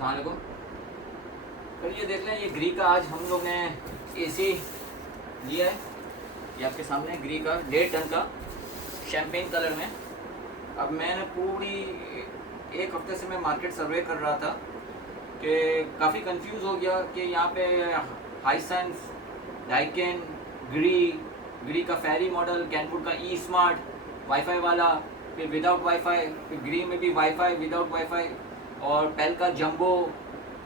अस्सलामुअलैकुम। कल ये देख लें, ये ग्री का आज हम लोग ने एसी लिया है। ये आपके सामने ग्री का 1.5 टन का शैम्पेन कलर में। अब मैंने पूरी एक हफ्ते से मैं मार्केट सर्वे कर रहा था कि काफ़ी कंफ्यूज हो गया कि यहाँ पे हाइसेंस, डाइकेन, ग्री का फेरी मॉडल, कैनवुड का ई स्मार्ट वाईफाई वाला, फिर विदाउट वाईफाई, फिर ग्री में भी वाईफाई विदाउट वाईफाई, और पेल का जंबो,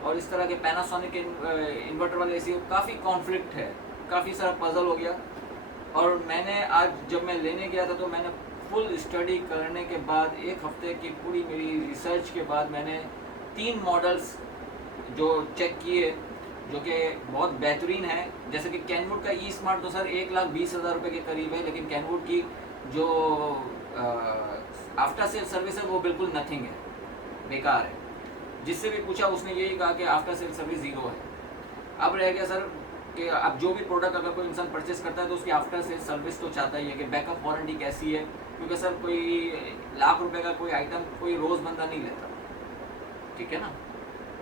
और इस तरह के पैनासोनिक इन्वर्टर वाले एसी। काफ़ी कॉन्फ्लिक्ट है, काफ़ी सारा पजल हो गया। और मैंने आज जब मैं लेने गया था तो मैंने फुल स्टडी करने के बाद, एक हफ्ते की पूरी मेरी रिसर्च के बाद, मैंने 3 मॉडल्स जो चेक किए जो कि बहुत बेहतरीन है। जैसे कि कैनवुड का ई स्मार्ट तो सर 1,20,000 रुपये के करीब है, लेकिन कैनवुड की जो आफ्टर सेल सर्विस है वो बिल्कुल नथिंग है, बेकार है। जिससे भी पूछा उसने यही कहा कि आफ्टर सेल सर्विस ज़ीरो है। अब रह गया सर कि अब जो भी प्रोडक्ट अगर कोई इंसान परचेस करता है तो उसकी आफ्टर सेल सर्विस तो चाहता ही है कि बैकअप वारंटी कैसी है, क्योंकि सर कोई ₹1,00,000 का कोई आइटम कोई रोज़ बंदा नहीं लेता, ठीक है ना।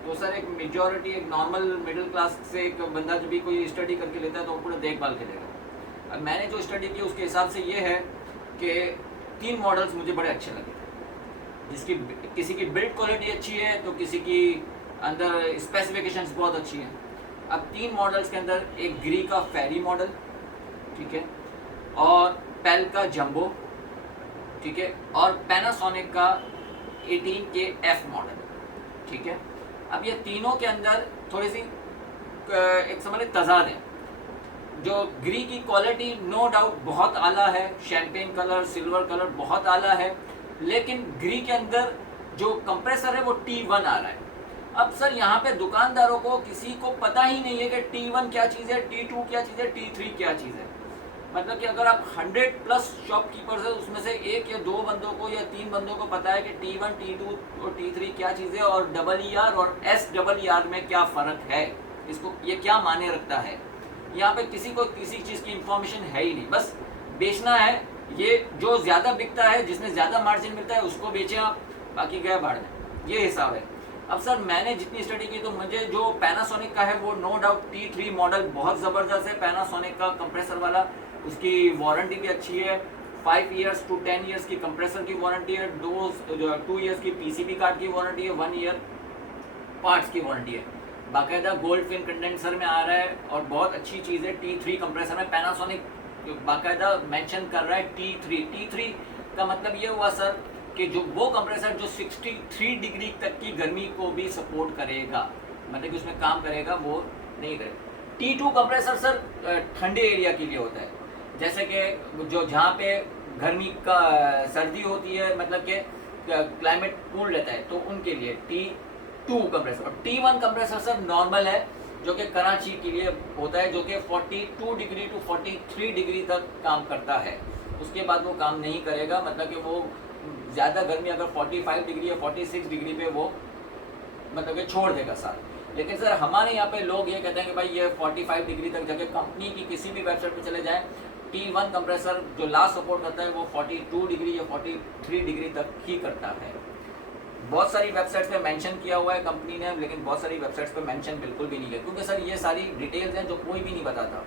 तो सर एक मेजॉरिटी, एक नॉर्मल मिडिल क्लास से एक बंदा जब भी कोई स्टडी करके लेता है तो वो पूरा देखभाल करेगा। अब मैंने जो स्टडी की उसके हिसाब से ये है कि 3 मॉडल्स मुझे बड़े अच्छे लगे, जिसकी किसी की बिल्ड क्वालिटी अच्छी है तो किसी की अंदर स्पेसिफिकेशंस बहुत अच्छी हैं। अब 3 मॉडल्स के अंदर एक ग्री का फेरी मॉडल, ठीक है, और पेल का जंबो, ठीक है, और पैनासोनिक का 18K मॉडल, ठीक है। अब ये तीनों के अंदर थोड़ी सी एक समझ लें तजाद है। जो ग्री की क्वालिटी नो डाउट बहुत आला है, शैम्पेन कलर, सिल्वर कलर बहुत आला है, लेकिन ग्री के अंदर जो कंप्रेसर है वो T1 आ रहा है। अब सर यहाँ पे दुकानदारों को किसी को पता ही नहीं है कि T1 क्या चीज़ है, T2 क्या चीज़ है, T3 क्या चीज़ है। मतलब कि अगर आप 100+ शॉपकीपर्स है उसमें से 1 या 2 बंदों को या 3 बंदों को पता है कि T1, T2 और T3 क्या चीज़ है, और EER और SEER में क्या फ़र्क है, इसको ये क्या माने रखता है। यहाँ पे किसी को किसी चीज़ की इंफॉर्मेशन है ही नहीं, बस बेचना है। ये जो ज़्यादा बिकता है, जिसमें ज़्यादा मार्जिन मिलता है उसको बेचें आप, बाकी गए भाड़ में, ये हिसाब है। अब सर मैंने जितनी स्टडी की तो मुझे जो पैनासोनिक का है वो नो डाउट T3 मॉडल बहुत ज़बरदस्त है। पैनासोनिक का कंप्रेसर वाला, उसकी वारंटी भी अच्छी है, 5 ईयर्स to 10 ईयर्स की कंप्रेसर की वारंटी है, 2 ईयर्स की PCB कार्ड की वारंटी है, 1 ईयर पार्ट्स की वारंटी है। बाकायदा गोल्ड फिन कंडेंसर में आ रहा है और बहुत अच्छी चीज़ है। T3 कंप्रेसर में पैनासोनिक बाकायदा मेंशन कर रहा है T3 का मतलब ये हुआ सर कि जो वो कंप्रेसर जो 63 डिग्री तक की गर्मी को भी सपोर्ट करेगा, मतलब कि उसमें काम करेगा, वो नहीं करेगा। T2 कंप्रेसर सर ठंडे एरिया के लिए होता है, जैसे कि जो जहाँ पे गर्मी का सर्दी होती है, मतलब कि क्लाइमेट कूल रहता है, तो उनके लिए T2 कंप्रेसर। और T1 कंप्रेसर सर नॉर्मल है, जो कि कराची के लिए होता है, जो कि 42 डिग्री to 43 डिग्री तक काम करता है। उसके बाद वो काम नहीं करेगा, मतलब कि वो ज़्यादा गर्मी अगर 45 डिग्री या 46 डिग्री पे वो मतलब कि छोड़ देगा साथ। लेकिन सर हमारे यहाँ पे लोग ये कहते हैं कि भाई ये 45 डिग्री तक जाके कंपनी की किसी भी वेबसाइट पे चले जाएं, T1 कंप्रेसर जो लास्ट सपोर्ट करता है वो 42 डिग्री या 43 डिग्री तक ही करता है। बहुत सारी वेबसाइट्स पे मेंशन किया हुआ है कंपनी ने, लेकिन बहुत सारी वेबसाइट्स पे मेंशन बिल्कुल भी नहीं है, क्योंकि सर ये सारी डिटेल्स हैं जो कोई भी नहीं बताता।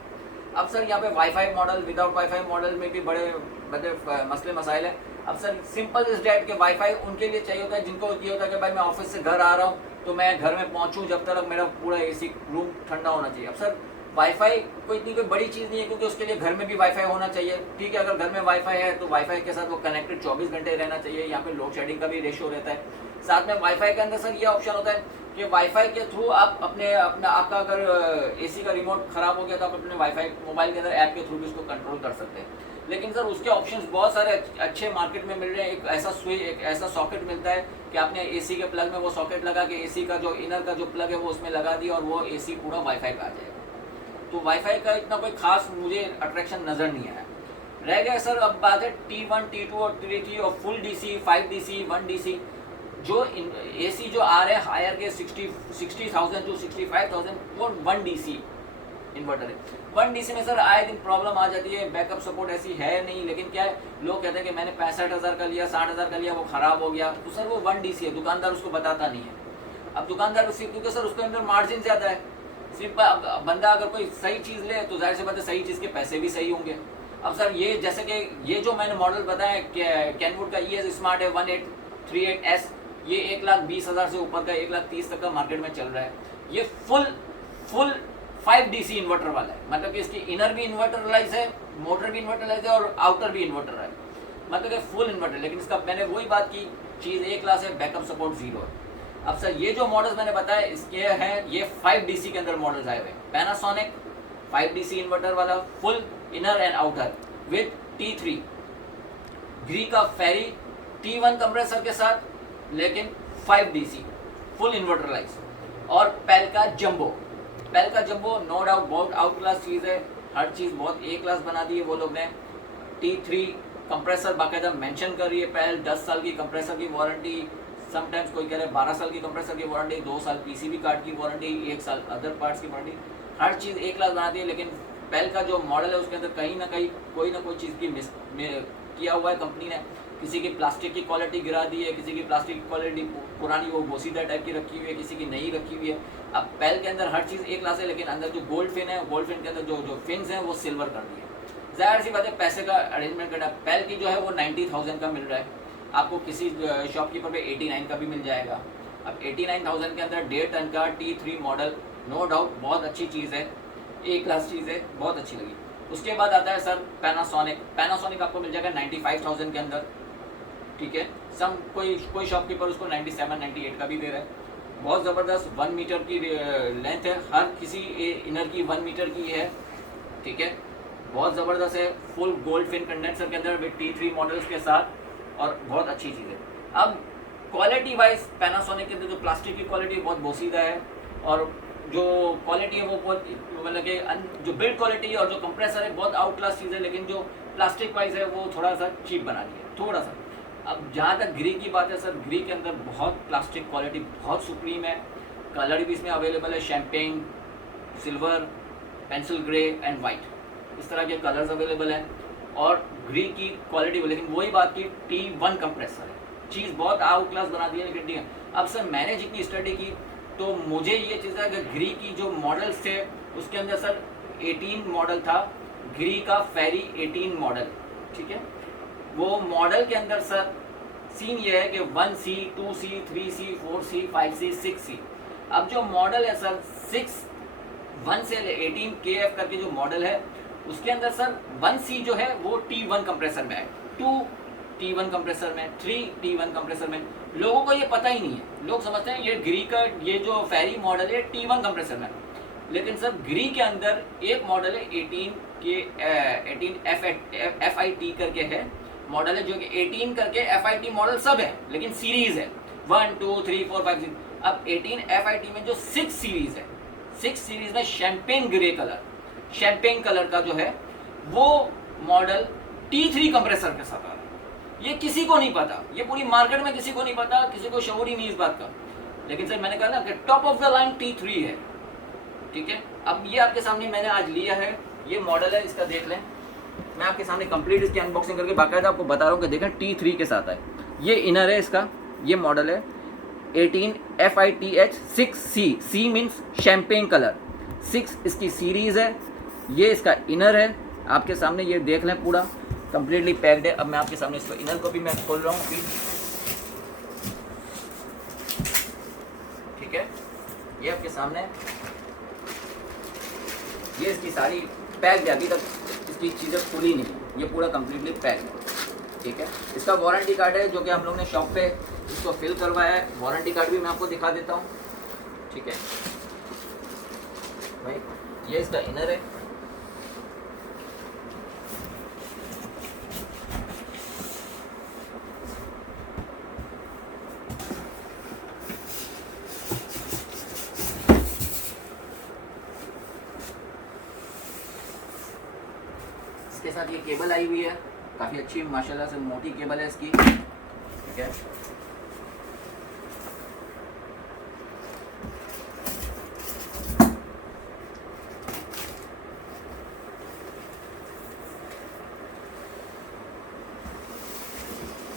अब सर यहाँ पे wifi model, without wifi model में भी बड़े मतलब मसले मसाइल हैं। अब सर सिंपल इस डेट के वाईफाई उनके लिए चाहिए होता है जिनको ये होता है कि भाई मैं ऑफिस से घर आ रहा हूँ तो मैं घर में पहुँचूँ जब तक मेरा पूरा AC रूम ठंडा होना चाहिए। अब सर वाईफाई कोई इतनी कोई बड़ी चीज़ नहीं है, क्योंकि उसके लिए घर में भी वाईफाई होना चाहिए, ठीक है। अगर घर में वाईफाई है तो वाईफाई के साथ वो कनेक्टेड 24 घंटे रहना चाहिए। यहाँ पे लोड शेडिंग का भी रेशियो रहता है। साथ में वाईफाई के अंदर सर ये ऑप्शन होता है कि वाईफाई के थ्रू आप आपका अगर AC का रिमोट ख़राब हो गया तो आप अपने वाईफाई मोबाइल के अंदर ऐप के थ्रू भी उसको कंट्रोल कर सकते हैं। लेकिन सर उसके ऑप्शंस बहुत सारे अच्छे मार्केट में मिल रहे हैं। एक ऐसा स्विच, एक ऐसा सॉकेट मिलता है कि आपने AC के प्लग में वो सॉकेट लगा के AC का जो इनर का जो प्लग है वो उसमें लगा दिया और वो AC पूरा वाईफाई पे आ जाएगा। तो वाईफाई का इतना कोई खास मुझे अट्रैक्शन नज़र नहीं आया। रह गया सर अब बात है T1, T2 और T3 और फुल DC, 5DC, 1DC। जो AC जो आ रहे हैं हायर के 60,000 to 65,000 वो 1DC इन्वर्टर है। 1DC में सर आए दिन प्रॉब्लम आ जाती है, बैकअप सपोर्ट ऐसी है नहीं, लेकिन क्या है लोग कहते हैं कि मैंने 65,000 का लिया, 60,000 का लिया, वो ख़राब हो गया। तो सर वो 1DC है, दुकानदार उसको बताता नहीं है। अब दुकानदार को क्योंकि सर उसके अंदर मार्जिन ज़्यादा है, सिंपल बंदा अगर कोई सही चीज़ ले तो जाहिर सी बात है सही चीज़ के पैसे भी सही होंगे। अब सर ये जैसे कि ये जो मैंने मॉडल बताया कैनवुड का ES स्मार्ट है 1838S, ये 1,20,000 से ऊपर का 1,30,000 तक का मार्केट में चल रहा है। ये फुल 5 DC इन्वर्टर वाला है, मतलब कि इसकी इनर भी इन्वर्टरलाइज है, मोटर भी इन्वर्टरलाइज है और आउटर भी इन्वर्टर है, मतलब कि फुल इन्वर्टर। लेकिन इसका मैंने वही बात की, चीज़ A क्लास है, बैकअप सपोर्ट 0 है। अब सर ये जो मॉडल्स मैंने बताया इसके हैं, ये 5 DC के अंदर मॉडल्स आए हुए हैं। पैनासोनिक 5 DC इन्वर्टर वाला full inner and outer with T3, ग्री का फेरी T1 कंप्रेसर के साथ, लेकिन 5 DC फुल इन्वर्टरलाइज, और पेल का जंबो नो डाउट बहुत आउट क्लास चीज़ है, हर चीज़ बहुत A क्लास बना दी है वो लोग ने। T3 कंप्रेसर बाकायदा मेंशन कर रही है पेल, 10 साल की कंप्रेसर की वारंटी, समटाइम्स कोई कह रहे हैं 12 साल की कंप्रेसर की वारंटी, 2 साल PCB कार्ड की वारंटी, 1 साल अदर पार्ट्स की warranty, her cheese A class बना दी है। लेकिन पेल का जो मॉडल है उसके अंदर कहीं ना कहीं कोई ना कोई चीज़ की मिस किया हुआ है कंपनी ने, किसी की प्लास्टिक की क्वालिटी गिरा दी है, किसी की प्लास्टिक की क्वालिटी पुरानी वो बोसीदा टाइप की रखी हुई है, किसी की नई रखी हुई है। अब पेल के अंदर हर चीज़ A क्लास है, लेकिन अंदर जो गोल्ड फिन है, गोल्ड फिन के अंदर जो फिन्स हैं वो सिल्वर कर दी है। ज़ाहिर सी बात है पैसे का अरेंजमेंट करना। पेल की जो है वो 90,000 का मिल रहा है, आपको किसी शॉपकीपर पे 89 का भी मिल जाएगा। अब 89,000 के अंदर 1.5 टन का T3 मॉडल, नो डाउट बहुत अच्छी चीज़ है, A क्लास चीज़ है, बहुत अच्छी लगी। उसके बाद आता है सर पैनासोनिक आपको मिल जाएगा 95,000 के अंदर, ठीक है। कोई शॉपकीपर उसको 97, 98 का भी दे रहा है। बहुत ज़बरदस्त 1 मीटर की लेंथ है, हर किसी इनर की 1 मीटर की है, ठीक है, बहुत ज़बरदस्त है। फुल गोल्ड फिन कंडेंसर के अंदर विद T3 मॉडल्स के साथ, और बहुत अच्छी चीज़ है। अब क्वालिटी वाइज पैनासोनिक के अंदर जो प्लास्टिक की क्वालिटी बहुत बोसीदा है, और जो क्वालिटी है वो बहुत मतलब कि जो बिल्ड क्वालिटी है और जो कंप्रेसर है बहुत आउट क्लास चीज़ है, लेकिन जो प्लास्टिक वाइज है वो थोड़ा सा चीप बना दिया थोड़ा सा। अब जहाँ तक ग्री की बात है सर, ग्री के अंदर बहुत प्लास्टिक क्वालिटी बहुत सुप्रीम है, कलर भी इसमें अवेलेबल है, champagne, silver, pencil grey and white, इस तरह के कलर्स अवेलेबल हैं। और ग्री की क्वालिटी, लेकिन वही बात की T1 कंप्रेसर है, चीज़ बहुत आउट क्लास बना दी है। लेकिन ठीक है, अब सर मैंने जितनी स्टडी की तो मुझे ये चीज़ है कि ग्री की जो मॉडल्स थे उसके अंदर सर 18 मॉडल था, ग्री का फेरी 18 मॉडल, ठीक है। वो मॉडल के अंदर सर सीन ये है कि 1C, 2C, 3C, 4C, 5C, 6C। अब जो मॉडल है सर 1 से 18 KF करके जो मॉडल है उसके अंदर सर 1C जो है वो T1 कंप्रेसर में है, 2 T1 कंप्रेसर में, 3 T1 कंप्रेसर में। लोगों को ये पता ही नहीं है, लोग समझते हैं ये ग्री का ये जो फेरी मॉडल है T1 कंप्रेसर में, लेकिन सर ग्री के अंदर एक मॉडल है 18 FIT करके है मॉडल है, जो कि 18 करके FIT मॉडल सब है, लेकिन सीरीज है 1, 2, 3, 4, 5, 6। अब 18 FIT में जो 6 सीरीज है, 6 सीरीज में champagne grey colour, champagne colour का जो है वो मॉडल T3 कंप्रेसर के साथ आ रहा है। ये किसी को नहीं पता, ये पूरी मार्केट में किसी को नहीं पता, किसी को शऊर ही नहीं इस बात का। लेकिन सर मैंने कहा ना कि top of the line T3 है, ठीक है। अब ये आपके सामने मैंने आज लिया है, ये मॉडल है, इसका देख लें, मैं आपके सामने कंप्लीट इसकी अनबॉक्सिंग करके बाकायदा आपको बता रहा हूँ कि देखें T3 के साथ है। ये इनर है इसका, ये मॉडल है 18 FITH 6C, C means champagne colour, 6 इसकी सीरीज़ है। ये इसका इनर है, आपके सामने ये देख लें, पूरा कंप्लीटली पैक्ड है। अब मैं आपके सामने इसको इनर को भी मैं खोल रहा हूँ, ठीक है। ये आपके सामने, ये इसकी सारी पैक्ड है, अभी तक इसकी चीज़ें खुली नहीं है, ये पूरा कंप्लीटली पैक्ड है, ठीक है। इसका वारंटी कार्ड है जो कि हम लोग ने शॉप पे इसको फिल करवाया है, वारंटी कार्ड भी मैं आपको दिखा देता हूँ, ठीक है भाई। ये इसका इनर है, इसके साथ ये केबल आई हुई है, काफ़ी अच्छी माशाल्लाह से मोटी केबल है इसकी, ठीक है।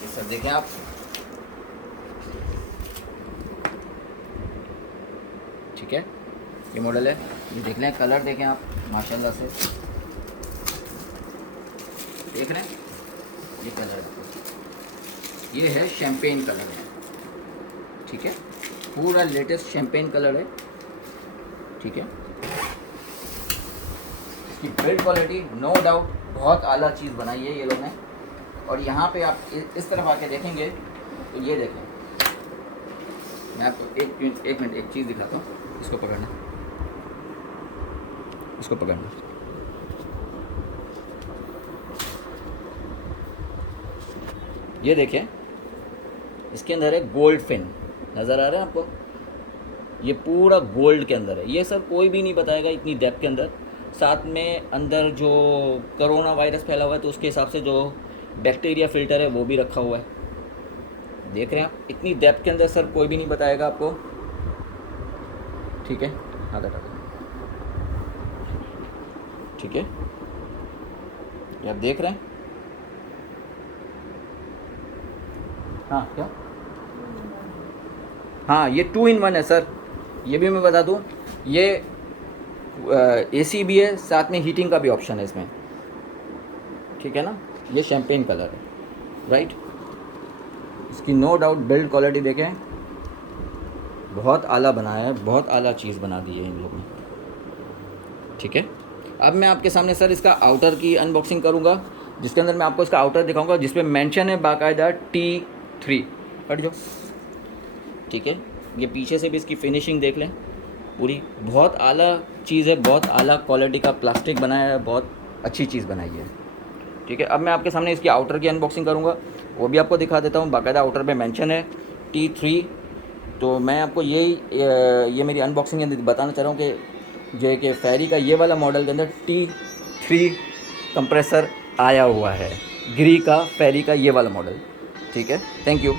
ये सब देखें आप, ठीक है, ये मॉडल है, ये देख लें, कलर देखें आप माशाल्लाह से, देख रहे हैं ये कलर, ये है शैम्पेन कलर है, ठीक है, पूरा लेटेस्ट शैम्पेन कलर है, ठीक है। इसकी बिल्ड क्वालिटी नो डाउट बहुत आला चीज़ बनाई है ये लोग ने। और यहाँ पे आप इस तरफ आके देखेंगे तो ये देखें, मैं आपको एक मिनट एक चीज़ दिखाता हूँ, इसको पकड़ना, इसको पकड़ना, ये देखें, इसके अंदर है गोल्ड फिन, नज़र आ रहा है आपको, ये पूरा गोल्ड के अंदर है। ये सर कोई भी नहीं बताएगा इतनी डेप्थ के अंदर। साथ में अंदर जो कोरोना वायरस फैला हुआ है तो उसके हिसाब से जो बैक्टीरिया फ़िल्टर है वो भी रखा हुआ है, देख रहे हैं आप, इतनी डेप्थ के अंदर सर कोई भी नहीं बताएगा आपको, ठीक है। हाँ हटा दो, ठीक है, ये आप देख रहे हैं। हाँ क्या, हाँ ये 2 in 1 है सर, ये भी मैं बता दूँ, ये AC भी है, साथ में हीटिंग का भी ऑप्शन है इसमें, ठीक है ना। ये शैम्पेन कलर है, राइट। इसकी नो डाउट बिल्ड क्वालिटी देखें, बहुत आला बनाया है, बहुत आला चीज़ बना दी है इन लोगों ने, ठीक है। अब मैं आपके सामने सर इसका आउटर की अनबॉक्सिंग करूँगा, जिसके अंदर मैं आपको इसका आउटर दिखाऊंगा, जिसपे मेंशन है बाकायदा T3, हट जाओ, ठीक है। ये पीछे से भी इसकी फिनिशिंग देख लें, पूरी बहुत आला चीज़ है, बहुत आला क्वालिटी का प्लास्टिक बनाया है, बहुत अच्छी चीज़ बनाई है, ठीक है। अब मैं आपके सामने इसकी आउटर की अनबॉक्सिंग करूँगा, वो भी आपको दिखा देता हूँ। बाकायदा आउटर पे मेंशन है T3, तो मैं आपको ये मेरी अनबॉक्सिंग के अंदर बताना चाह रहा हूँ कि जो कि फेरी का ये वाला मॉडल के अंदर T3 कंप्रेसर आया हुआ है, ग्री का फेरी का ये वाला मॉडल, ठीक है। Thank you.